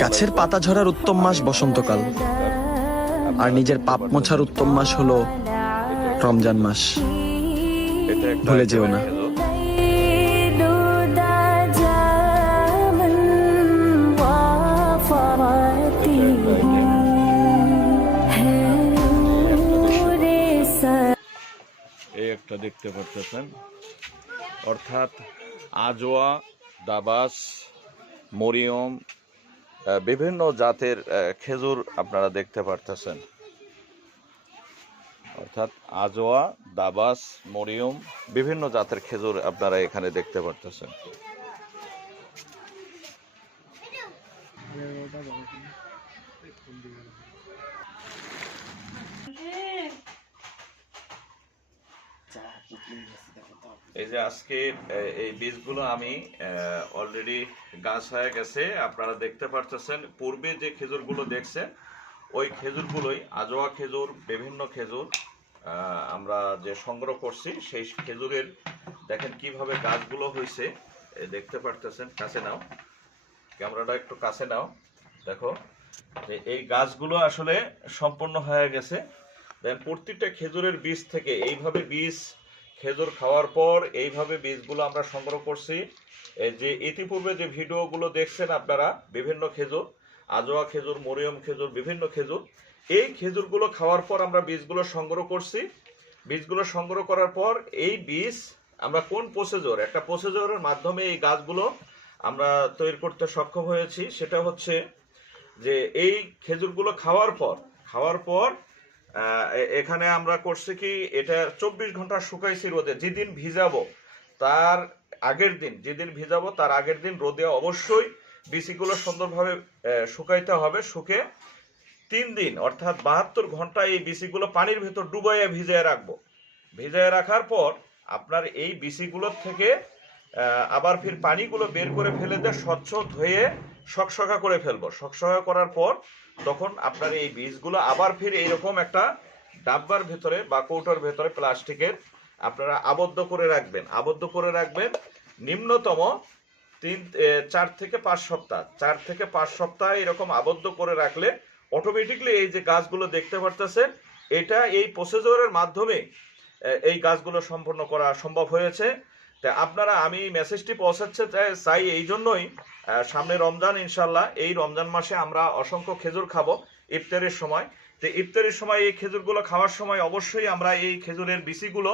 গাছের পাতা ঝরার উত্তম মাস বসন্তকাল, আর নিজের পাপ মোছার উত্তম মাস হলো রমজান মাস। ভুলে যেও না। এই একটা দেখতে পাচ্ছেন, অর্থাৎ আজোয়া, দাবাস, মরিয়ম, বিভিন্ন জাতের খেজুর আপনারা দেখতে পারতেছেন। অর্থাৎ আজোয়া, দাবাস, মরিয়ম, বিভিন্ন জাতের খেজুর আপনারা এখানে দেখতে পারতেছেন। এই যে আজকে এই বীজগুলো আমি অলরেডি গাছ হয়ে গেছে, আপনারা দেখতে পারতেছেন। পূর্বে যে খেজুরগুলো দেখছেন ওই খেজুরগুলোই আজোয়া খেজুর, বিভিন্ন খেজুর আমরা যে সংগ্রহ করছি সেই খেজুরের দেখেন কিভাবে গাছগুলো হয়েছে, দেখতে পারতেছেন। কাছে নাও, ক্যামেরাটা একটু কাছে নাও, দেখো এই গাছগুলো আসলে সম্পূর্ণ হয়ে গেছে। দেন প্রত্যেকটা খেজুরের বীজ থেকে এইভাবে বীজ, খেজুর খাওয়ার পর এইভাবে বীজগুলো আমরা সংগ্রহ করছি। যে ইতিপূর্বে যে ভিডিওগুলো দেখছেন আপনারা, বিভিন্ন খেজুর, আজোয়া খেজুর, মরিয়ম খেজুর, বিভিন্ন খেজুর, এই খেজুরগুলো খাওয়ার পর আমরা বীজগুলো সংগ্রহ করছি। বীজগুলো সংগ্রহ করার পর এই বীজ আমরা কোন প্রসেসর, একটা প্রসেসরের মাধ্যমে এই গাছগুলো আমরা তৈরি করতে সক্ষম হয়েছি। সেটা হচ্ছে যে এই খেজুরগুলো খাওয়ার পর এখানে আমরা করছি কি, এটা 24 ঘন্টা শুকাইছি রোদে। যেদিন ভিজাবো তার আগের দিন, যেদিন ভিজাবো তার আগের দিন রোদে অবশ্যই বিচিগুলো সুন্দরভাবে শুকাইতে হবে। শুকে 3 দিন অর্থাৎ 72 ঘন্টা এই বিচিগুলো পানির ভেতর ডুবাইয়ে ভিজিয়ে রাখবো। ভিজিয়ে রাখার পর আপনার এই বিচিগুলোর থেকে আবার ফির পানিগুলো বের করে ফেলে দিয়ে স্বচ্ছ ধুয়ে সকসকা করে ফেলবো। সকসকা করার পর তখন আপনার এই বীজগুলো আবার ফির এইরকম একটা ডাব্বার ভেতরে বা কৌটোর ভেতরে প্লাস্টিকের আপনারা আবদ্ধ করে রাখবেন। আবদ্ধ করে রাখবেন নিম্নতম 4 থেকে 5 সপ্তাহ। 4 থেকে 5 সপ্তাহ এরকম আবদ্ধ করে রাখলে অটোমেটিকলি এই যে গাছগুলো দেখতে পারতেছেন, এটা এই প্রসেসরের মাধ্যমে এই গাছগুলো সম্পন্ন করা সম্ভব হয়েছে। তা আপনারা, আমি মেসেজটি পৌঁছাচ্ছে চাই এই জন্যই, সামনে রমজান, ইনশাল্লাহ এই রমজান মাসে আমরা অসংখ্য খেজুর খাবো ইফতারের সময়। তো ইফতারের সময় এই খেজুরগুলো খাওয়ার সময় অবশ্যই আমরা এই খেজুরের বিচিগুলো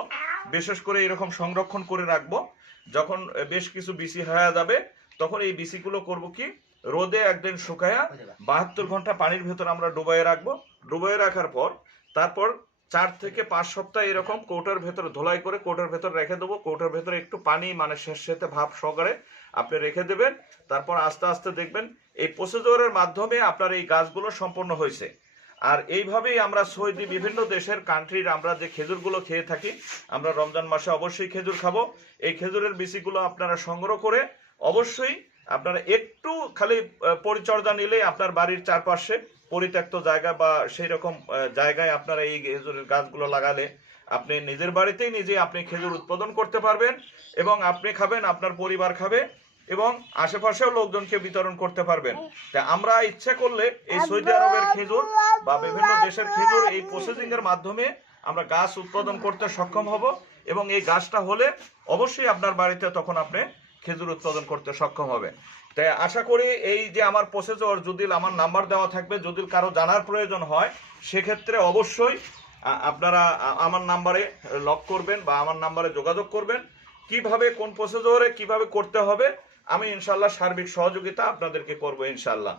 বিশেষ করে এরকম সংরক্ষণ করে রাখবো। যখন বেশ কিছু বিচি হয়ে যাবে তখন এই বিচিগুলো করব কি, রোদে একদিন শুকায়া 72 ঘন্টা পানির ভেতর আমরা ডুবাইয়ে রাখবো। ডুবাইয়ে রাখার পর তারপর 4 থেকে 5 সপ্তাহ এরকম কৌটার ভেতরে ধোলাই করে কৌটার ভেতর রেখে দেবো। কৌটার ভেতরে একটু পানি মানে শেষে ভাব সহকারে আপনি রেখে দেবেন। তারপর আস্তে আস্তে দেখবেন এই প্রসেসরের মাধ্যমে আপনার এই গাছগুলো সম্পন্ন হয়েছে। আর এইভাবেই আমরা সৌদি, বিভিন্ন দেশের কান্ট্রির আমরা যে খেজুরগুলো খেয়ে থাকি, আমরা রমজান মাসে অবশ্যই খেজুর খাবো। এই খেজুরের বিচিগুলো আপনারা সংগ্রহ করে অবশ্যই আপনারা একটু খালি পরিচর্যা নিলে আপনার বাড়ির চারপাশে পরিত্যক্ত জায়গা বা সেই রকম জায়গায় আপনারা এই খেজুরের গাছগুলো লাগালে আপনি নিজের বাড়িতেই নিজে আপনি খেজুর উৎপাদন করতে পারবেন এবং আপনি খাবেন, আপনার পরিবার খাবে এবং আশেপাশেও লোকজনকে বিতরণ করতে পারবেন। তা আমরা ইচ্ছে করলে এই সৌদি আরবের খেজুর বা বিভিন্ন দেশের খেজুর এই প্রসেসিং এর মাধ্যমে আমরা গাছ উৎপাদন করতে সক্ষম হব এবং এই গাছটা হলে অবশ্যই আপনার বাড়িতে তখন আপনি খেজুর উৎপাদন করতে সক্ষম হবে। তাই আশা করি এই যে আমার প্রসেসর, যদি আমার নাম্বার দেওয়া থাকবে, যদি কারো জানার প্রয়োজন হয় সেক্ষেত্রে অবশ্যই আপনারা আমার নাম্বারে লক করবেন বা আমার নাম্বারে যোগাযোগ করবেন। কিভাবে কোন প্রসেসরে কিভাবে করতে হবে আমি ইনশাল্লাহ সার্বিক সহযোগিতা আপনাদেরকে করবো ইনশাল্লাহ।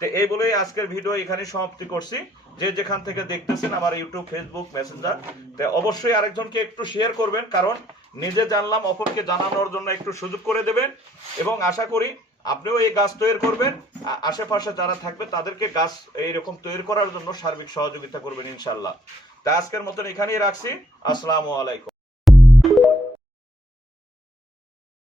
তো এই বলেই আজকের ভিডিও এখানেই সমাপ্তি করছি। যে যেখান থেকে দেখতেছেন আমার ইউটিউব, ফেসবুক, মেসেঞ্জার, তো অবশ্যই আরেকজনকে একটু শেয়ার করবেন, কারণ নিজে জানলাম অপরকে জানানোর জন্য একটু সুযোগ করে দেবেন এবং আশা করি আপনিও এই গাছ তৈরি করবেন। আশেপাশে যারা থাকবে তাদেরকে গাছ এইরকম তৈরি করার জন্য সার্বিক সহযোগিতা করবেন ইনশাল্লাহ। তা আজকের মতন এখানেই রাখছি। আসসালামু আলাইকুম।